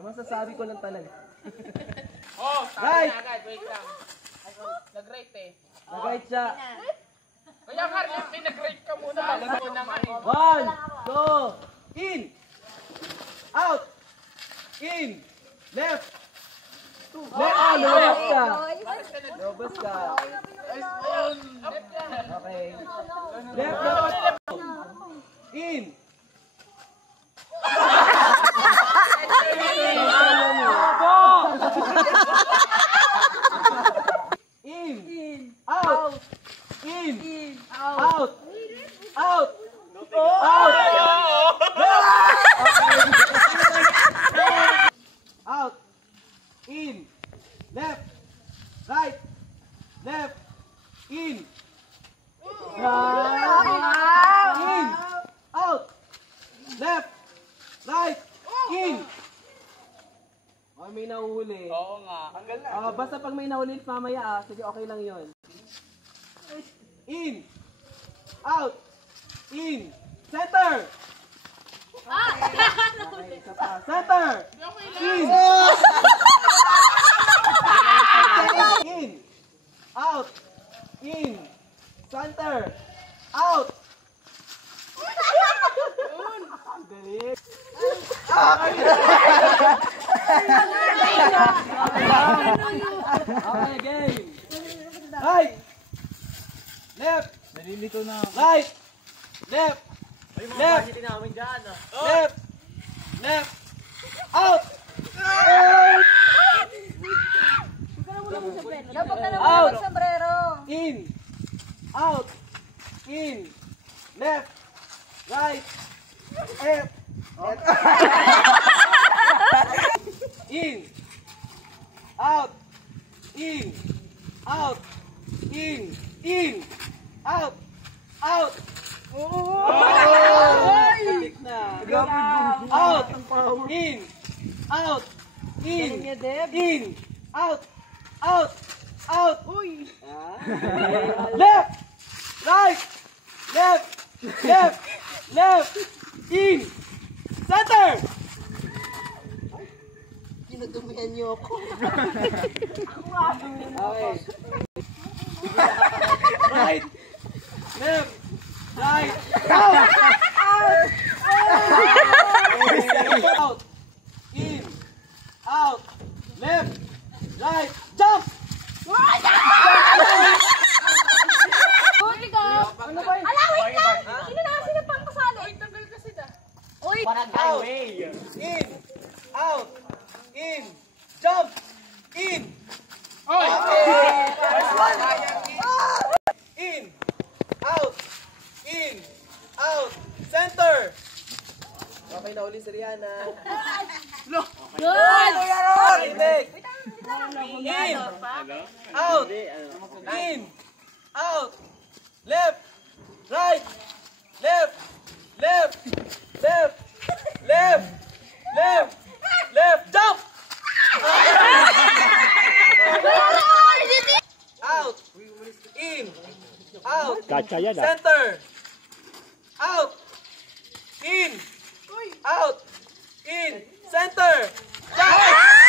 Ang masasabi ko lang talaga. Oh, right! Agad, wait lang. Nag-right eh. Nag-right siya. Kaya Carlin, pinag-right ka muna. Bago mo nang ano. 1, 2, in! Out! In! Left! Left! Lumabas ka! Lumabas ka. Okay. Left, dapat. In! In! Out! In! Out! Out! Out! Out! In! Left! Right! Left! In! In! Out! Left! Right! In! Oh, may nahuhuli. Oo nga. Basta pag may nahuli mamaya sige okay lang yon. In! Out! In! Center! Okay, isa pa. Center! In! In! Out! In! Center! Out! Dali! Okay, game! Right! Left! Nalilito na. Right! Left! Left! namin dyan. Left! Left! Out! Dapat ka naman ng sombrero. In! Out! In! Left! Right! Left! In! Out! In! Out! In! In! Out! Out! Balik na. Out! In! Out! In! In! Out! Out! Out! Uy! Left! Right! Left! Left! Left! In! Center! Ginudumihan niyo ako. Okay. Right! Left! Right! Out! Out! In! Out! Left! Right! Jump! Ano ba yun? Ala, wait lang! Sino na kasi pang kasali? Uy, tagal kasi na. Uy! Out! In! Out! In! Jump! In! Oy! In! Out! In! Out! Center! Okay na uli si Rihanna. Good! Take! In! Out! In! Out! Left! Right! Left! Left! Left! Left! Left! Left! Jump! Out! In! Out! Center! Out! In! Out! In! Center! Jump!